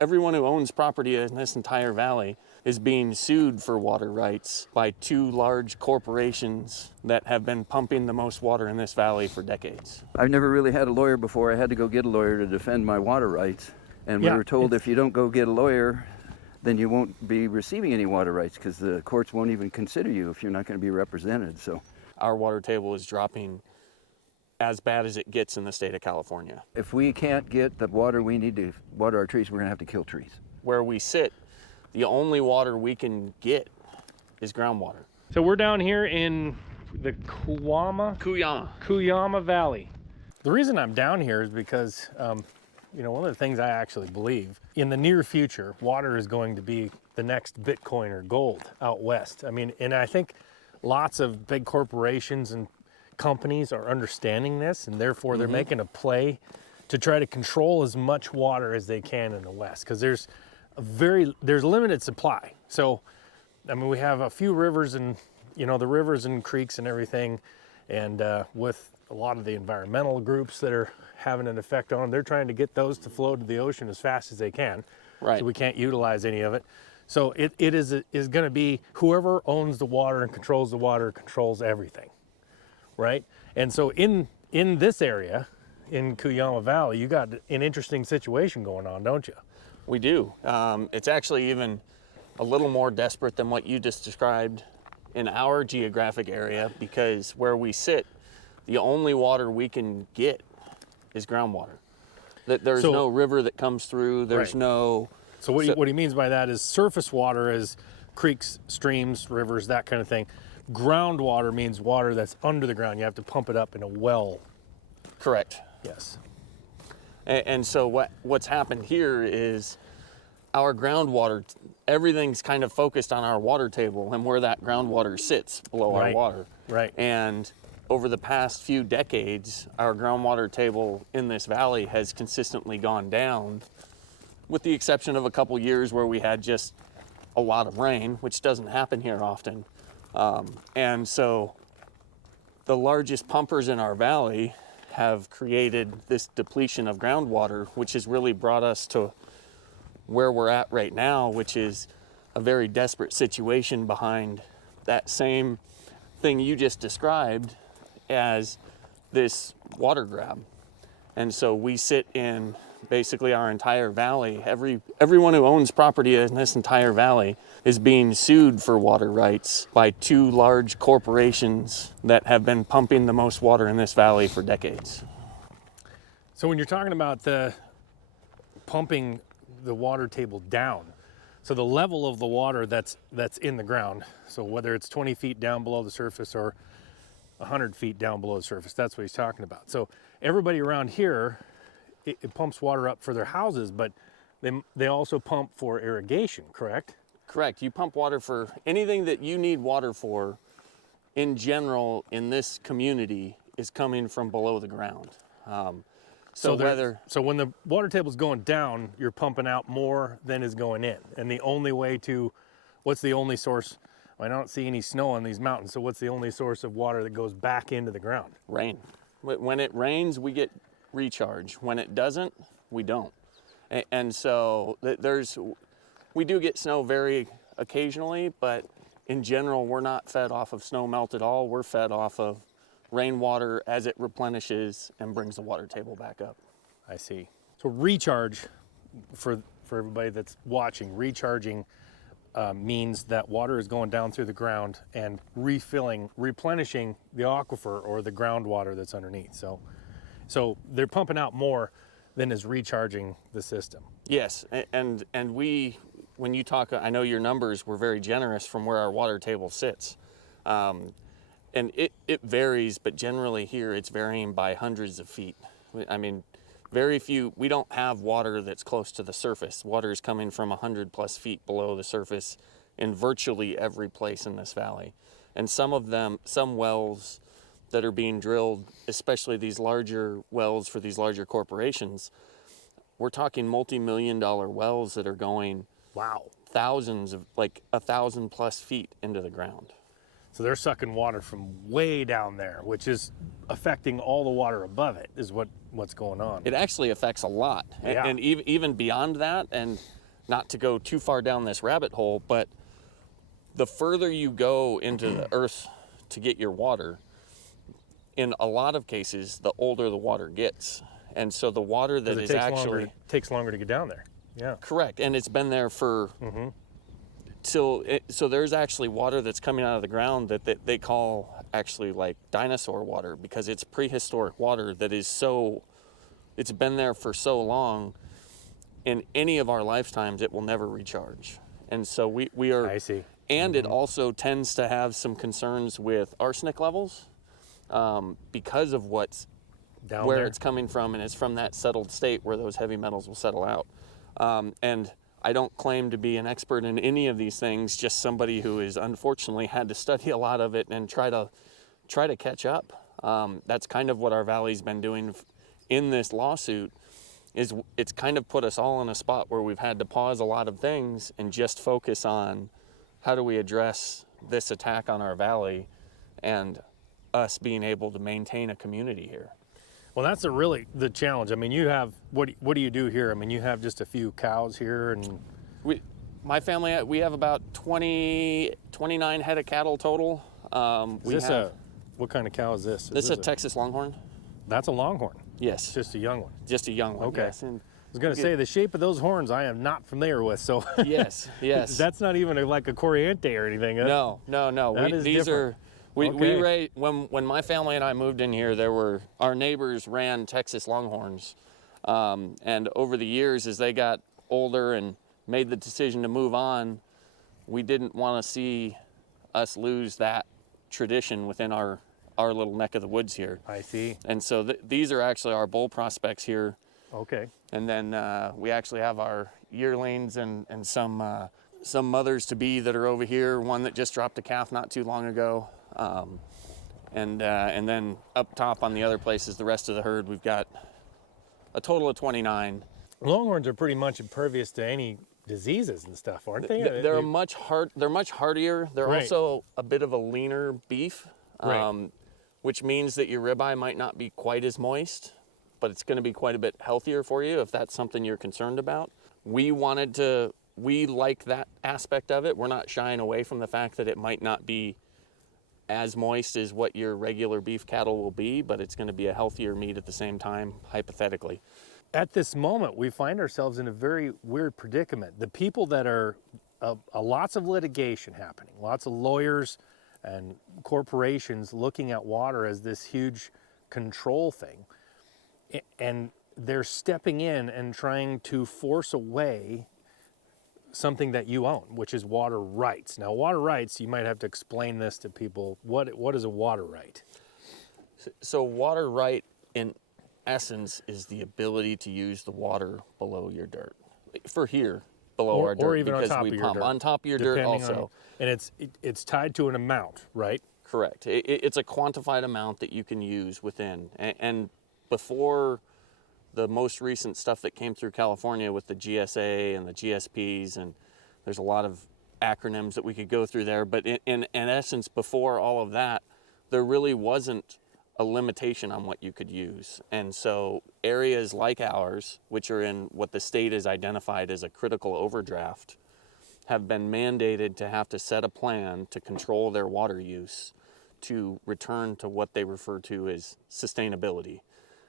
everyone who owns property in this entire valley is being sued for water rights by two large corporations that have been pumping the most water in this valley for decades. I've never really had a lawyer before. I had to go get a lawyer to defend my water rights. And we Yeah, were told if you don't go get a lawyer, then you won't be receiving any water rights because the courts won't even consider you if you're not going to be represented. So Our water table is dropping as bad as it gets in the state of California. if we can't get the water we need to water our trees, we're going to have to kill trees. Where we sit, the only water we can get is groundwater. So we're down here in the Cuyama Valley. The reason I'm down here is because, you know, one of the things I actually believe in the near future, water is going to be the next Bitcoin or gold out west. I mean, and I think lots of big corporations and companies are understanding this, and therefore they're making a play to try to control as much water as they can in the west, because there's limited supply. So, I mean, we have a few rivers and, you know, the rivers and creeks and everything, and with a lot of the environmental groups that are having an effect on them, they're trying to get those to flow to the ocean as fast as they can. Right. So we can't utilize any of it. So it is going to be whoever owns the water and controls the water controls everything, right? And so in this area, in Cuyama Valley, you got an interesting situation going on, don't you? We do. It's actually even a little more desperate than what you just described in our geographic area, because where we sit, the only water we can get is groundwater. There's no river that comes through. There's no. So what he means by that is surface water is creeks, streams, rivers, that kind of thing. Groundwater means water that's under the ground. You have to pump it up in a well. Correct. Yes. And so what's happened here is our groundwater, everything's kind of focused on our water table and where that groundwater sits below our water. Right. And over the past few decades, our groundwater table in this valley has consistently gone down, with the exception of a couple years where we had just a lot of rain, which doesn't happen here often. And so the largest pumpers in our valley have created this depletion of groundwater, which has really brought us to where we're at right now, which is a very desperate situation behind that same thing you just described as this water grab. And so we sit in basically our entire valley. Everyone who owns property in this entire valley is being sued for water rights by two large corporations that have been pumping the most water in this valley for decades. So when you're talking about the pumping the water table down, so the level of the water that's in the ground, so whether it's 20 feet down below the surface or 100 feet down below the surface, that's what he's talking about. So everybody around here, it pumps water up for their houses, but they also pump for irrigation, correct? Correct. You pump water for anything that you need water for in general in this community is coming from below the ground. So when the water table's going down, you're pumping out more than is going in. And the only way what's the only source? I don't see any snow on these mountains, so what's the only source of water that goes back into the ground? Rain. When it rains, we get recharge. When it doesn't, we don't. And so we do get snow very occasionally, but in general, we're not fed off of snow melt at all. We're fed off of rainwater as it replenishes and brings the water table back up. I see. So recharge, for everybody that's watching, recharging means that water is going down through the ground and replenishing the aquifer or the groundwater that's underneath. So they're pumping out more than is recharging the system. Yes, and when you talk, I know your numbers were very generous from where our water table sits. And it varies, but generally here it's varying by hundreds of feet. I mean, very few, we don't have water that's close to the surface. Water is coming from 100+ feet below the surface in virtually every place in this valley. And some wells that are being drilled, especially these larger wells for these larger corporations, we're talking multi-million-dollar wells that are going Wow. thousands of, like 1,000+ feet into the ground. So they're sucking water from way down there, which is affecting all the water above it, is what's going on. It actually affects a lot. Yeah. And even beyond that, and not to go too far down this rabbit hole, but the further you go into the earth to get your water, in a lot of cases, the older the water gets. And so the water that is actually... takes longer to get down there. Yeah. Correct. And it's been there for... So there's actually water that's coming out of the ground that they call actually like dinosaur water, because it's prehistoric water that is so... It's been there for so long. In any of our lifetimes, it will never recharge. And so we are... I see. And it also tends to have some concerns with arsenic levels because of what's Down where there. it's coming from, and it's from that settled state where those heavy metals will settle out. And I don't claim to be an expert in any of these things, just somebody who has unfortunately had to study a lot of it and try to catch up. That's kind of what our valley's been doing in this lawsuit. Is it's kind of put us all in a spot where we've had to pause a lot of things and just focus on how do we address this attack on our valley and us being able to maintain a community here. Well, that's the challenge. I mean, you have, what do you do here? I mean, you have just a few cows here, and My family, we have about 29 head of cattle total. What kind of cow is this? This is a Texas Longhorn. That's a longhorn. Yes. Just a young one. Just a young one. Okay. Yes. And I was going to say, the shape of those horns I am not familiar with, so yes. that's not even like a Corriente or anything. No. That is These different. we Okay. raised, when my family and I moved in here, our neighbors ran Texas Longhorns, and over the years as they got older and made the decision to move on, we didn't want to see us lose that tradition within our little neck of the woods here. I see. And so these are actually our bull prospects here. Okay. And then we actually have our yearlings and some mothers to be that are over here. One that just dropped a calf not too long ago. And then up top on the other places, the rest of the herd, we've got a total of 29. Longhorns are pretty much impervious to any diseases and stuff, aren't they? They're much hardier. They're Right. also a bit of a leaner beef, Right. which means that your ribeye might not be quite as moist, but it's going to be quite a bit healthier for you if that's something you're concerned about. We like that aspect of it. We're not shying away from the fact that it might not be as moist as what your regular beef cattle will be, but it's going to be a healthier meat at the same time, hypothetically. At this moment, we find ourselves in a very weird predicament. The people that are, lots of litigation happening, lots of lawyers and corporations looking at water as this huge control thing. And they're stepping in and trying to force away something that you own, which is water rights. Now, water rights, you might have to explain this to people. What is a water right? So water right, in essence, is the ability to use the water below your dirt. For here, below our dirt, or even on because top we of your pump dirt, on top of your dirt depending also. And it's tied to an amount, right? Correct. It's a quantified amount that you can use within. And before the most recent stuff that came through California with the GSA and the GSPs, and there's a lot of acronyms that we could go through there, but in essence, before all of that, there really wasn't a limitation on what you could use. And so areas like ours, which are in what the state has identified as a critical overdraft, have been mandated to have to set a plan to control their water use to return to what they refer to as sustainability.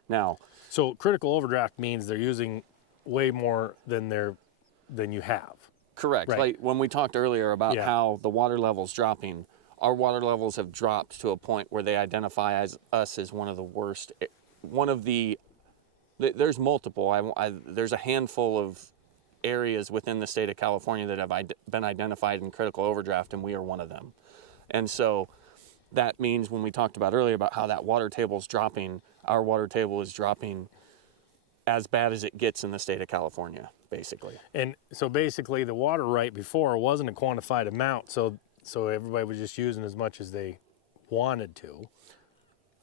Now, So critical overdraft means they're using way more than you have. correct. Right. Like when we talked earlier about Yeah. how the water level's dropping, our water levels have dropped to a point where they identify us as one of the worst. There's multiple. There's a handful of areas within the state of California that have been identified in critical overdraft, and we are one of them. And so that means when we talked about earlier about how that water table is dropping, our water table is dropping as bad as it gets in the state of California, basically. And so basically the water right before wasn't a quantified amount, so everybody was just using as much as they wanted to,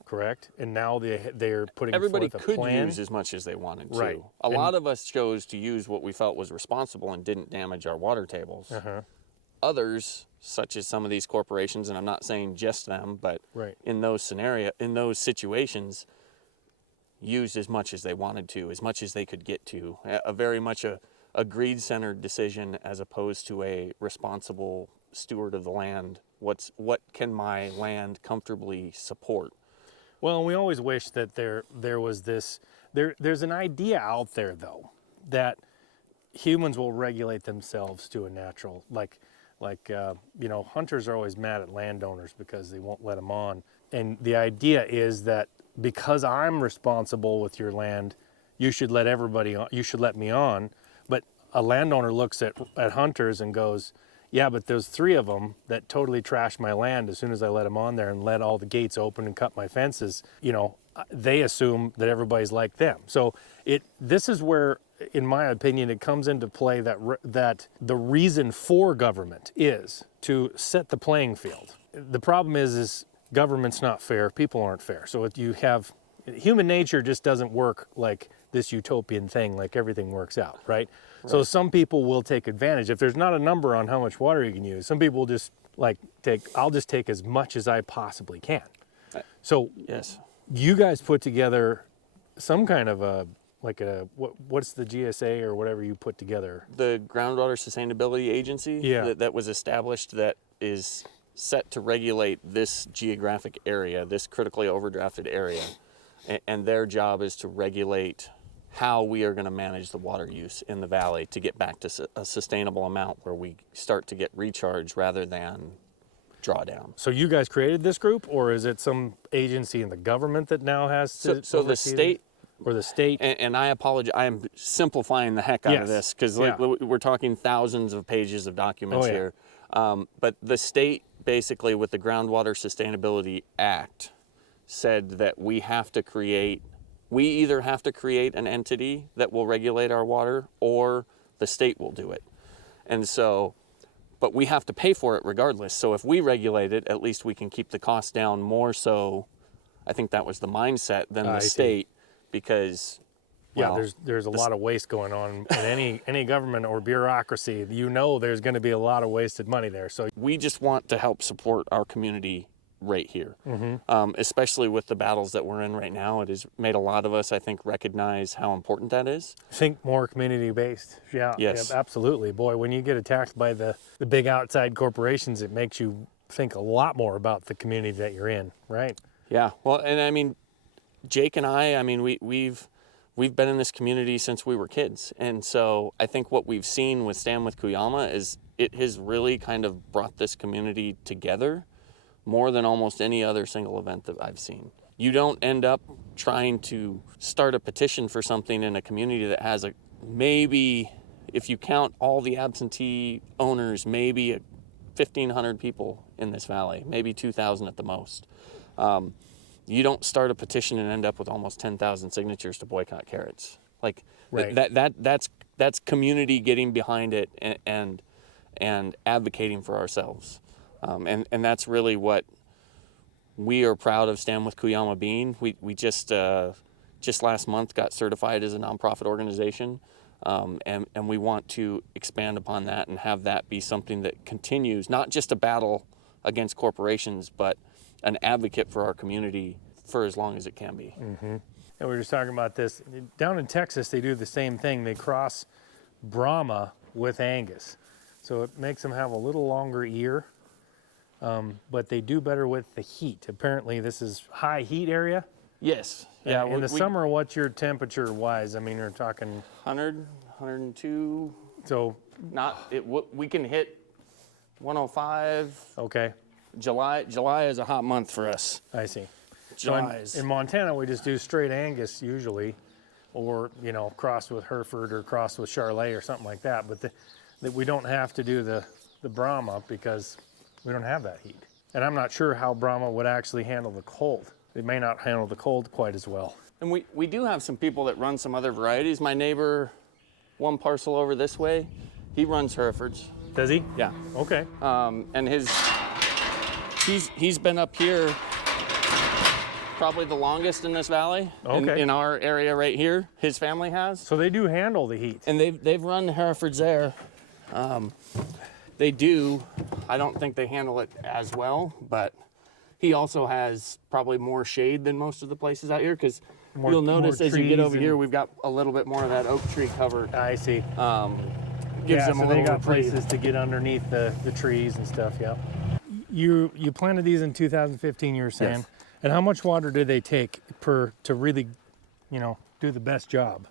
correct? And now they're putting Everybody forth a could plan. use as much as they wanted to. Right. A lot of us chose to use what we felt was responsible and didn't damage our water tables. Uh-huh. others, such as some of these corporations, and I'm not saying just them, but Right. in those situations, used as much as they wanted to, as much as they could get to. A very much a greed-centered decision as opposed to a responsible steward of the land. What can my land comfortably support? Well, we always wish that there was this. There's an idea out there though that humans will regulate themselves to a natural hunters are always mad at landowners because they won't let them on, and the idea is that because I'm responsible with your land, you should let everybody on, you should let me on. But a landowner looks at hunters and goes, yeah, but there's 3 of them that totally trashed my land as soon as I let them on there and let all the gates open and cut my fences. They assume that everybody's like them. So this is where, in my opinion, it comes into play that the reason for government is to set the playing field. The problem is government's not fair, people aren't fair. So human nature just doesn't work like this utopian thing, like everything works out, right? So some people will take advantage. If there's not a number on how much water you can use, some people will just I'll just take as much as I possibly can. So Yes. you guys put together some kind of what's the GSA or whatever you put together? The Groundwater Sustainability Agency Yeah. that was established, that is set to regulate this geographic area, this critically overdrafted area. And their job is to regulate how we are going to manage the water use in the valley to get back to a sustainable amount where we start to get recharge rather than drawdown. So you guys created this group, or is it some agency in the government that now has to So the oversee state, or the state? and I apologize, I am simplifying the heck out of Yes. this because Yeah. we're talking thousands of pages of documents Oh, yeah. here. But the state, basically, with the Groundwater Sustainability Act, said that we either have to create an entity that will regulate our water, or the state will do it. And so, but we have to pay for it regardless. So if we regulate it, at least we can keep the cost down more. So I think that was the mindset than I the see. state, because There's a lot of waste going on in any government or bureaucracy. There's going to be a lot of wasted money there. So we just want to help support our community right here, especially with the battles that we're in right now. It has made a lot of us, I think, recognize how important that is. think more community-based. Yeah, Yes. yeah, absolutely. Boy, when you get attacked by the big outside corporations, it makes you think a lot more about the community that you're in, right? Yeah, well, and I mean, Jake and I mean, we've been in this community since we were kids, and so I think what we've seen with Stand with Cuyama is it has really kind of brought this community together more than almost any other single event that I've seen. You don't end up trying to start a petition for something in a community that has maybe, if you count all the absentee owners, maybe 1,500 people in this valley, maybe 2,000 at the most. You don't start a petition and end up with almost 10,000 signatures to boycott carrots. Like Right. that's community getting behind it and advocating for ourselves. And that's really what we are proud of Stand with Cuyama being. We just last month got certified as a nonprofit organization, and we want to expand upon that and have that be something that continues, not just a battle against corporations, but an advocate for our community for as long as it can be. And we were just talking about this. Down in Texas, they do the same thing. They cross Brahma with Angus. So it makes them have a little longer ear, but they do better with the heat. Apparently, this is high heat area. Yes. Yeah. In the summer, what's your temperature wise? I mean, you're talking 100, 102. so We can hit 105. okay. July is a hot month for us. I see. July In Montana, we just do straight Angus usually, or cross with Hereford or cross with Charolais or something like that. But we don't have to do the Brahma because we don't have that heat. And I'm not sure how Brahma would actually handle the cold. It may not handle the cold quite as well. And we do have some people that run some other varieties. My neighbor, one parcel over this way, he runs Herefords. Does he? Yeah. Okay. And he's been up here probably the longest in this valley. Okay. In our area right here, his family has. So they do handle the heat. And they've run Herefords there. They do. I don't think they handle it as well, but he also has probably more shade than most of the places out here, because you'll notice as you get over here, we've got a little bit more of that oak tree cover. I see. Gives them so a they little got reprieve. places to get underneath the trees and stuff. Yeah. You planted these in 2015. You were saying, Yes. and how much water do they take to really, do the best job?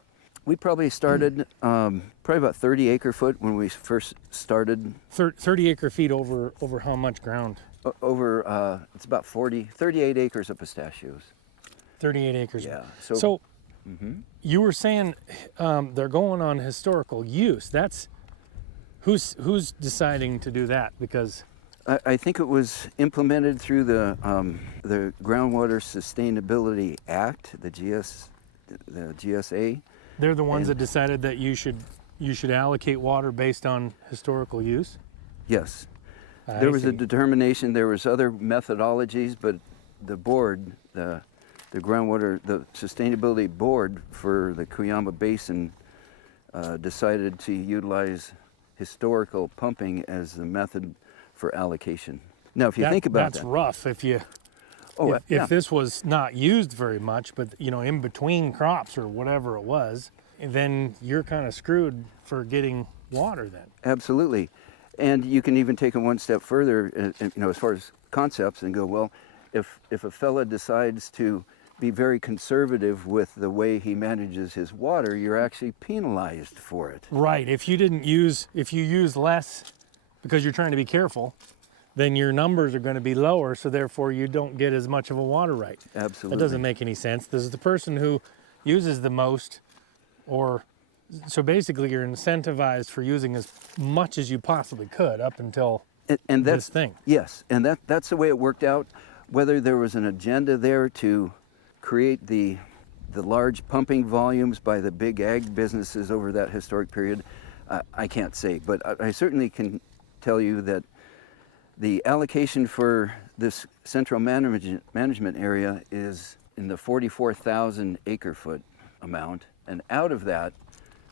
We probably started probably about 30 acre foot when we first started. 30 acre feet over how much ground? Over it's about 38 acres of pistachios. 38 acres. Yeah. So you were saying they're going on historical use. That's who's deciding to do that? Because I think it was implemented through the Groundwater Sustainability Act, the GSA. they're the ones that decided that you should allocate water based on historical use. Yes. I There was a see. determination. There was other methodologies, but the board, the Sustainability Board for the Cuyama Basin decided to utilize historical pumping as the method for allocation. Now, if you think about that's that, rough. If yeah. this was not used very much, but in between crops or whatever it was, then you're kind of screwed for getting water then. Absolutely. And you can even take it one step further, as far as concepts, and go, well, if a fella decides to be very conservative with the way he manages his water, you're actually penalized for it. Right. If you use less because you're trying to be careful, then your numbers are going to be lower, so therefore you don't get as much of a water right. Absolutely. That doesn't make any sense. This is the person who uses the most, so basically you're incentivized for using as much as you possibly could up until And that's this thing. Yes, and that's the way it worked out. Whether there was an agenda there to create the large pumping volumes by the big ag businesses over that historic period, I can't say. But I certainly can tell you that the allocation for this central management area is in the 44,000 acre foot amount. And out of that,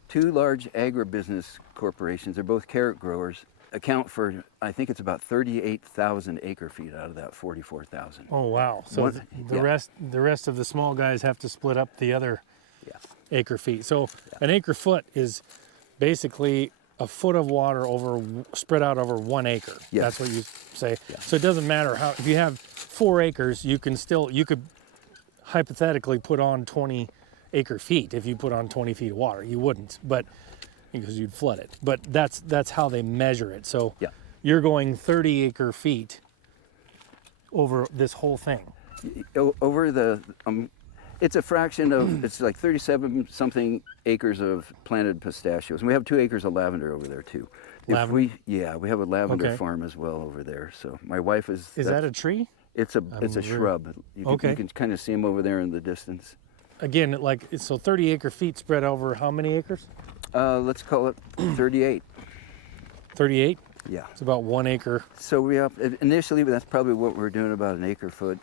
two large agribusiness corporations, they're both carrot growers, account for, I think it's about 38,000 acre feet out of that 44,000. Oh wow! So the rest of the small guys have to split up the other acre feet. So an acre foot is basically a foot of water spread out over 1 acre. Yes. That's what you say. Yeah. So it doesn't matter if you have 4 acres, you could hypothetically put on 20 acre feet. If you put on 20 feet of water, you wouldn't, but because you'd flood it. But that's how they measure it. So you're going 30 acre feet over this whole thing. Over the it's a fraction of, it's like 37 something acres of planted pistachios. And we have 2 acres of lavender over there too. Lavender? We have a lavender Okay. farm as well over there. So my wife is Is that a tree? It's a shrub. You can kind of see them over there in the distance. Again, so 30 acre feet spread over how many acres? Let's call it 38. 38? Yeah. It's about 1 acre. So we have, initially that's probably what we're doing, about an acre foot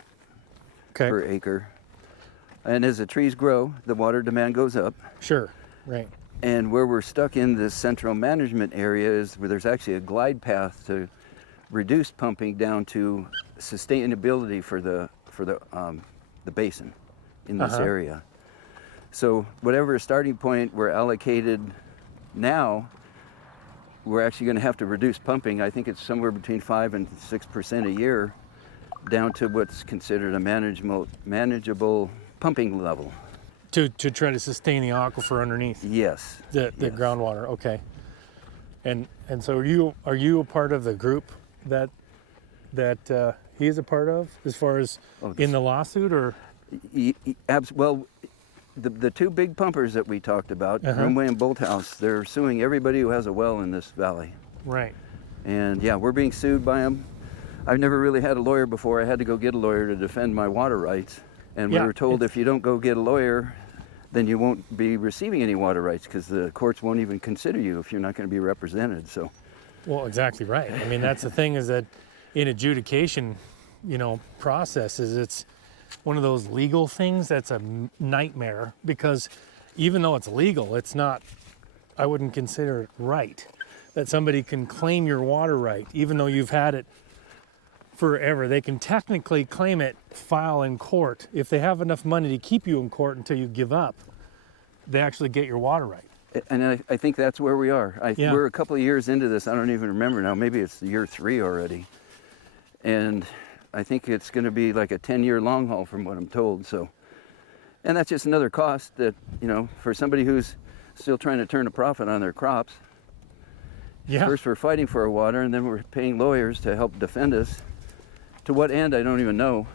per acre. And as the trees grow, the water demand goes up. Sure, right. And where we're stuck in this central management area is where there's actually a glide path to reduce pumping down to sustainability for the basin in this area. So whatever starting point we're allocated now, we're actually going to have to reduce pumping. I think it's somewhere between 5 and 6% a year, down to what's considered a manageable pumping level. To try to sustain the aquifer underneath. Yes. The groundwater. Okay. And so are you a part of the group that he's a part of, as far as in the lawsuit, or? Well, the 2 big pumpers that we talked about, Broomway and Bolthouse, they're suing everybody who has a well in this valley. Right. And yeah, we're being sued by them. I've never really had a lawyer before. I had to go get a lawyer to defend my water rights. And we were told if you don't go get a lawyer, then you won't be receiving any water rights, because the courts won't even consider you if you're not going to be represented. So. Well, exactly right. I mean, that's the thing, is that in adjudication, processes, it's one of those legal things that's a nightmare, because even though it's legal, it's not, I wouldn't consider it right. that somebody can claim your water right, even though you've had it forever. They can technically claim it, file in court. If they have enough money to keep you in court until you give up, they actually get your water right. And I think that's where we are. Yeah. We're a couple of years into this. I don't even remember now. Maybe it's year 3 already. And I think it's going to be like a 10-year long haul from what I'm told. So, and that's just another cost that, you know, for somebody who's still trying to turn a profit on their crops. Yeah. First we're fighting for our water, and then we're paying lawyers to help defend us. To what end, I don't even know.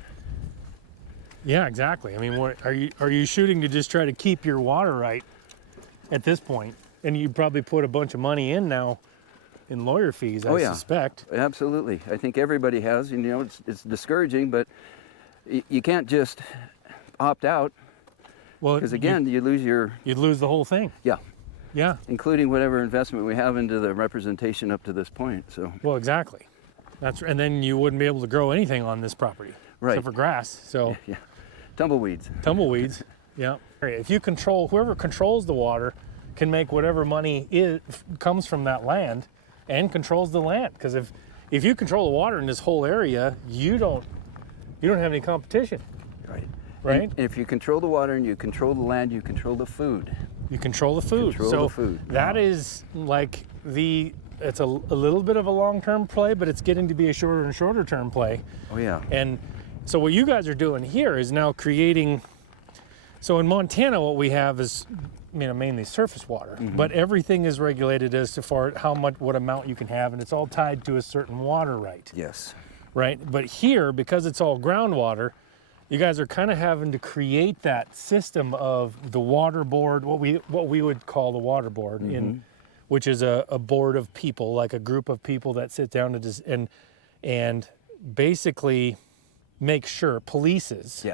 Yeah, exactly. I mean, what are you shooting to just try to keep your water right at this point? And you probably put a bunch of money in now in lawyer fees, I suspect. Absolutely. I think everybody has. You know, it's discouraging, but you can't just opt out. Well, because again, you'd lose the whole thing. Yeah. Yeah. Including whatever investment we have into the representation up to this point. So. Well, exactly. And then you wouldn't be able to grow anything on this property, right? Except for grass. So. Yeah. Tumbleweeds. Tumbleweeds. Yeah. If you whoever controls the water, can make whatever money comes from that land, and controls the land. Because if you control the water in this whole area, you don't have any competition. Right. Right. And if you control the water and you control the land, you control the food. You control the food. The food. That is like it's a little bit of a long-term play, but it's getting to be a shorter and shorter term play. Oh yeah. And so what you guys are doing here is now creating. So in Montana, what we have is, mainly surface water, but everything is regulated as to what amount you can have, and it's all tied to a certain water right. Yes. Right. But here, because it's all groundwater, you guys are kind of having to create that system of the water board, what we would call the water board, which is a board of people, like a group of people that sit down and basically make sure, polices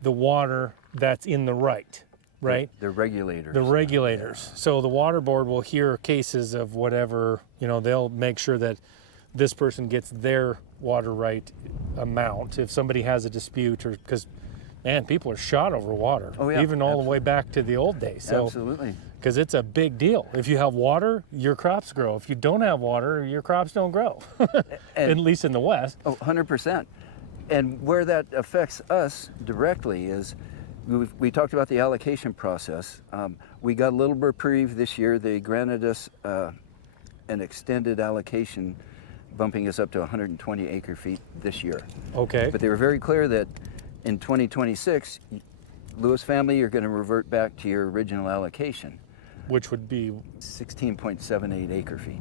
the water that's in the right. The regulators. The regulators. Yeah. So the water board will hear cases of whatever, they'll make sure that this person gets their water right amount. If somebody has a dispute, or because, people are shot over water, even all the way back to the old days. So, absolutely. Because it's a big deal. If you have water, your crops grow. If you don't have water, your crops don't grow, at least in the West. Oh, 100%. And where that affects us directly is, we talked about the allocation process. We got a little reprieve this year. They granted us an extended allocation, bumping us up to 120 acre feet this year. Okay. But they were very clear that in 2026, Lewis family, you're going to revert back to your original allocation. Which would be? 16.78 acre feet.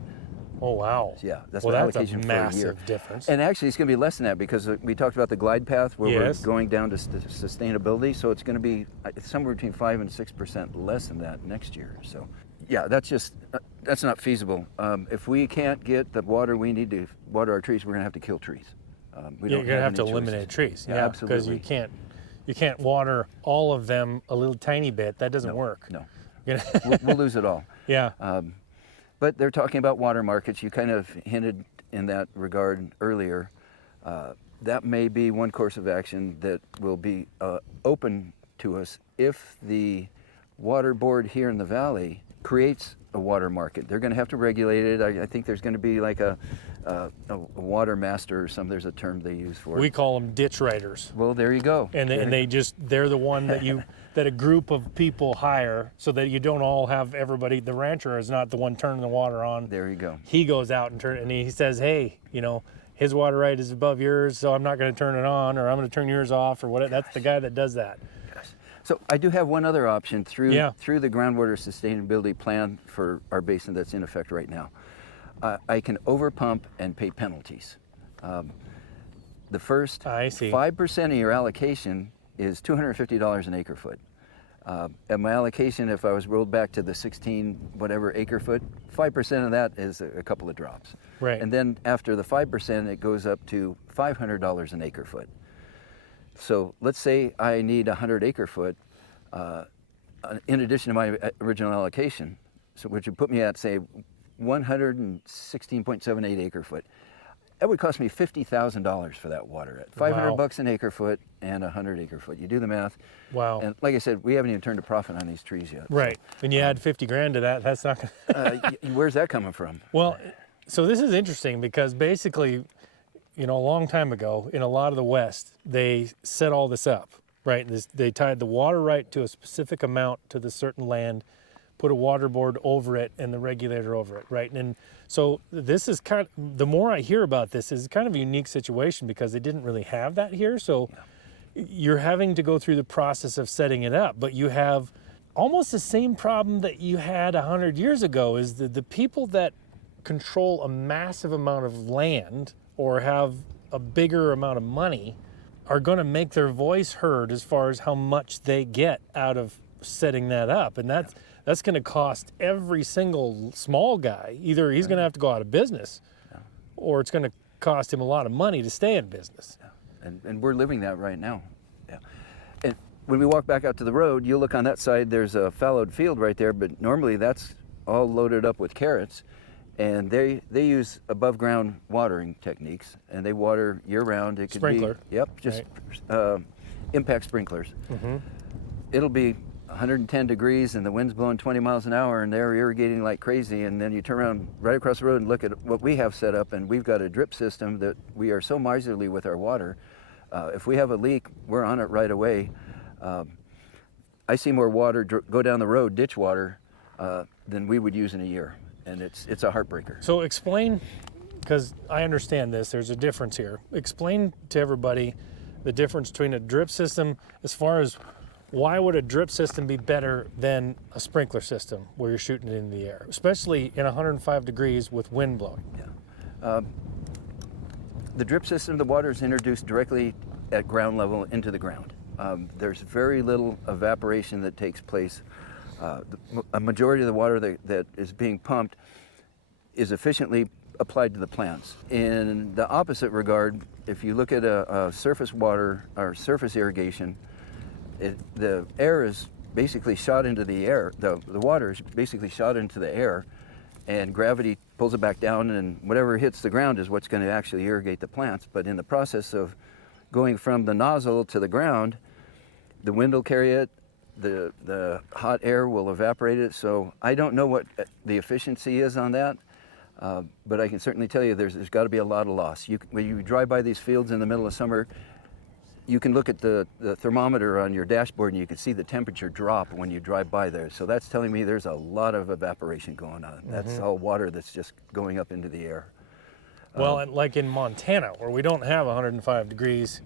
Oh, wow. Yeah, that's the allocation a for a year. massive difference. And actually, it's going to be less than that, because we talked about the glide path where we're going down to sustainability. So it's going to be somewhere between 5 and 6% less than that next year. So, yeah, that's not feasible. If we can't get the water we need to water our trees, we're going to have to kill trees. You're going to have to eliminate trees. Yeah, absolutely. Because you can't water all of them a little tiny bit. That doesn't work. No. We'll lose it all. Yeah. But they're talking about water markets. You kind of hinted in that regard earlier. That may be one course of action that will be open to us if the water board here in the valley creates a water market. They're going to have to regulate it. I think there's going to be like a water master or something. There's a term they use for it. We call them ditch riders. Well, there you go. And they're the one that a group of people hire, so that you don't all have everybody. The rancher is not the one turning the water on. There you go. He goes out and he says, hey, his water right is above yours, so I'm not going to turn it on, or I'm going to turn yours off, or whatever. That's the guy that does that. So I do have one other option through the groundwater sustainability plan for our basin that's in effect right now. I can overpump and pay penalties. The first 5% of your allocation is $250 an acre foot. And my allocation, if I was rolled back to the 16 whatever acre foot, 5% of that is a couple of drops. Right. And then after the 5%, it goes up to $500 an acre foot. So let's say I need 100 acre foot in addition to my original allocation, so which would put me at, say, 116.78 acre foot. that would cost me $50,000 for that water at 500 Wow. bucks an acre foot and 100 acre foot. You do the math. Wow. And like I said, we haven't even turned a profit on these trees yet. Right. And you add 50 grand to that, that's not gonna. Where's that coming from? Well, so this is interesting because basically, you know, a long time ago in a lot of the West, they set all this up, right? They tied the water right to a specific amount to the certain land, put a water board over it and the regulator over it, right? And so this is kind of, the more I hear about this, is kind of a unique situation because they didn't really have that here. So you're having to go through the process of setting it up, but you have almost the same problem that you had 100 years ago, is the people that control a massive amount of land or have a bigger amount of money are going to make their voice heard as far as how much they get out of setting that up. And that's going to cost every single small guy. Either he's going to have to go out of business or it's going to cost him a lot of money to stay in business. And we're living that right now. Yeah. And when we walk back out to the road, you'll look on that side, there's a fallowed field right there, but normally that's all loaded up with carrots. And they use above ground watering techniques, and they water year round. It could Sprinkler. be, yep, just impact sprinklers. It'll be 110 degrees and the wind's blowing 20 miles an hour and they're irrigating like crazy, and then you turn around right across the road and look at what we have set up, and we've got a drip system that we are so miserly with our water. If we have a leak, we're on it right away. I see more water go down the road, ditch water, than we would use in a year, and it's a heartbreaker. So explain, because I understand this, there's a difference here. Explain to everybody the difference between a drip system, as far as why would a drip system be better than a sprinkler system where you're shooting it in the air, especially in 105 degrees with wind blowing? The drip system, the water is introduced directly at ground level into the ground. There's very little evaporation that takes place. A majority of the water that is being pumped is efficiently applied to the plants. In the opposite regard, if you look at a surface water or surface irrigation, the air is basically shot into the air. The water is basically shot into the air, and gravity pulls it back down, and whatever hits the ground is what's going to actually irrigate the plants. But in the process of going from the nozzle to the ground, the wind will carry it, the hot air will evaporate it. So I don't know what the efficiency is on that, but I can certainly tell you there's got to be a lot of loss. When you drive by these fields in the middle of summer, you can look at the thermometer on your dashboard and you can see the temperature drop when you drive by there. So that's telling me there's a lot of evaporation going on. That's all water that's just going up into the air. Well, and like in Montana, where we don't have 105 degrees,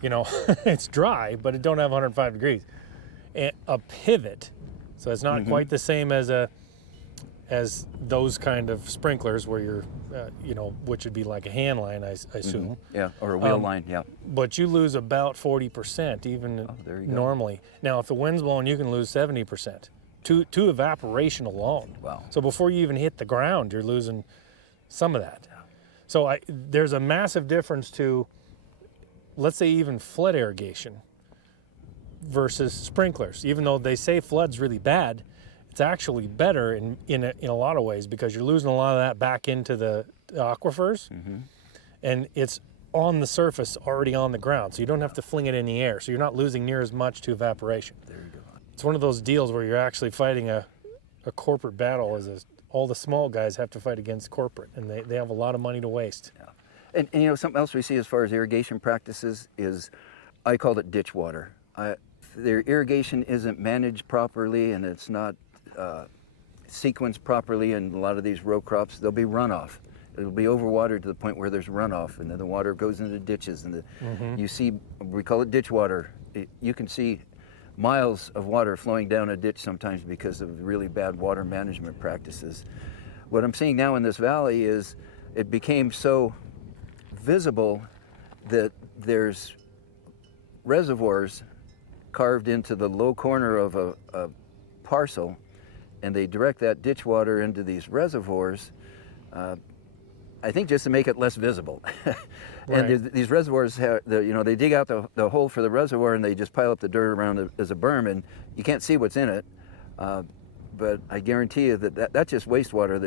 you know, it's dry, but it don't have 105 degrees. And a pivot, so it's not quite the same as those kind of sprinklers where you're, you know, which would be like a hand line, I assume. Yeah, or a wheel line, yeah. But you lose about 40% even there you go. normally. Now, if the wind's blowing, you can lose 70% to evaporation alone. Wow. So before you even hit the ground, you're losing some of that. So there's a massive difference to, let's say, even flood irrigation versus sprinklers. Even though they say flood's really bad, it's actually better in a lot of ways, because you're losing a lot of that back into the aquifers, and it's on the surface, already on the ground, so you don't have to fling it in the air, so you're not losing near as much to evaporation. There you go. It's one of those deals where you're actually fighting a corporate battle, all the small guys have to fight against corporate, and they have a lot of money to waste. Yeah. And you know, something else we see as far as irrigation practices is, I called it ditch water. Their irrigation isn't managed properly, and it's not sequenced properly in a lot of these row crops. There'll be runoff. It'll be overwatered to the point where there's runoff, and then the water goes into ditches, and you see, we call it ditch water. You can see miles of water flowing down a ditch sometimes because of really bad water management practices. What I'm seeing now in this valley is it became so visible that there's reservoirs carved into the low corner of a parcel, and they direct that ditch water into these reservoirs, I think just to make it less visible. And these reservoirs have, they dig out the hole for the reservoir and they just pile up the dirt around it as a berm, and you can't see what's in it. But I guarantee you that's just wastewater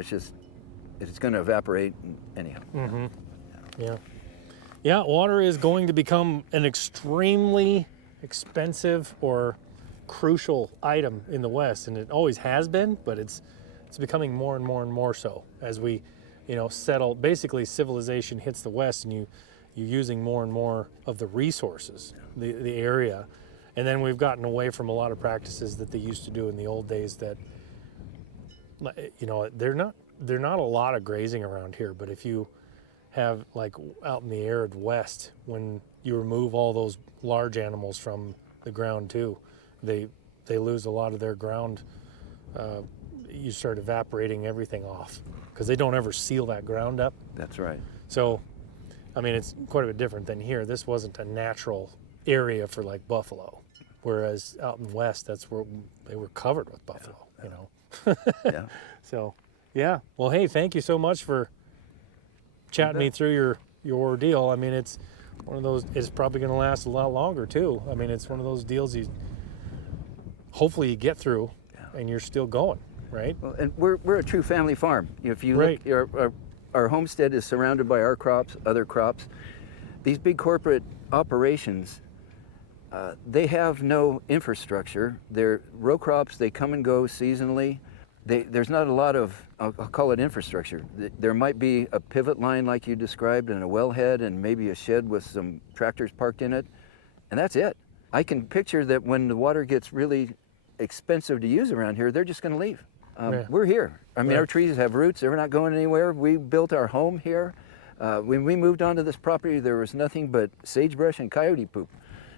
it's going to evaporate anyhow. Yeah. Yeah, water is going to become an extremely expensive or crucial item in the West, and it always has been, but it's becoming more and more and more so as we, settle. Basically, civilization hits the West, and you're using more and more of the resources, the area, and then we've gotten away from a lot of practices that they used to do in the old days. That, they're not a lot of grazing around here, but if you have, like out in the arid West, when you remove all those large animals from the ground too, they lose a lot of their ground. You start evaporating everything off because they don't ever seal that ground up. That's right. So, I mean, it's quite a bit different than here. This wasn't a natural area for like buffalo, whereas out in West, that's where they were covered with buffalo. Yeah. So, yeah. Well, hey, thank you so much for chatting me through your ordeal. I mean, it's one of those. It's probably going to last a lot longer too. I mean, it's one of those deals hopefully you get through, and you're still going, right? Well, and we're a true family farm. If you look, our homestead is surrounded by our crops, other crops. These big corporate operations, they have no infrastructure. They're row crops. They come and go seasonally. There's not a lot of, I'll call it infrastructure. There might be a pivot line like you described, and a wellhead, and maybe a shed with some tractors parked in it, and that's it. I can picture that when the water gets really expensive to use around here, they're just going to leave. We're here. I mean, our trees have roots. They're not going anywhere. We built our home here. When we moved onto this property, there was nothing but sagebrush and coyote poop,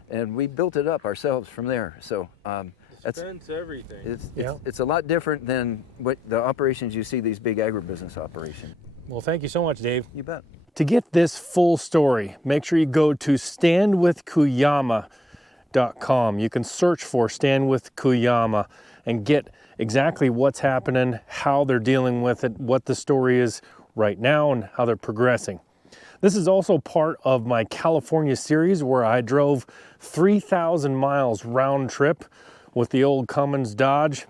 and we built it up ourselves from there. So that's everything. It's a lot different than what the operations you see, these big agribusiness operations. Well, thank you so much, Dave. You bet. To get this full story, make sure you go to standwithcuyama.com. You can search for Stand with Cuyama and get exactly what's happening, how they're dealing with it, what the story is right now, and how they're progressing. This is also part of my California series where I drove 3,000 miles round trip with the old Cummins Dodge.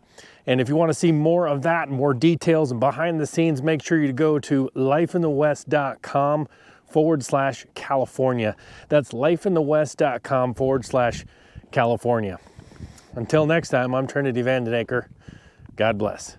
And if you want to see more of that, more details and behind the scenes, make sure you go to lifeinthewest.com/California. That's lifeinthewest.com/California. Until next time, I'm Trinity Vandenaker. God bless.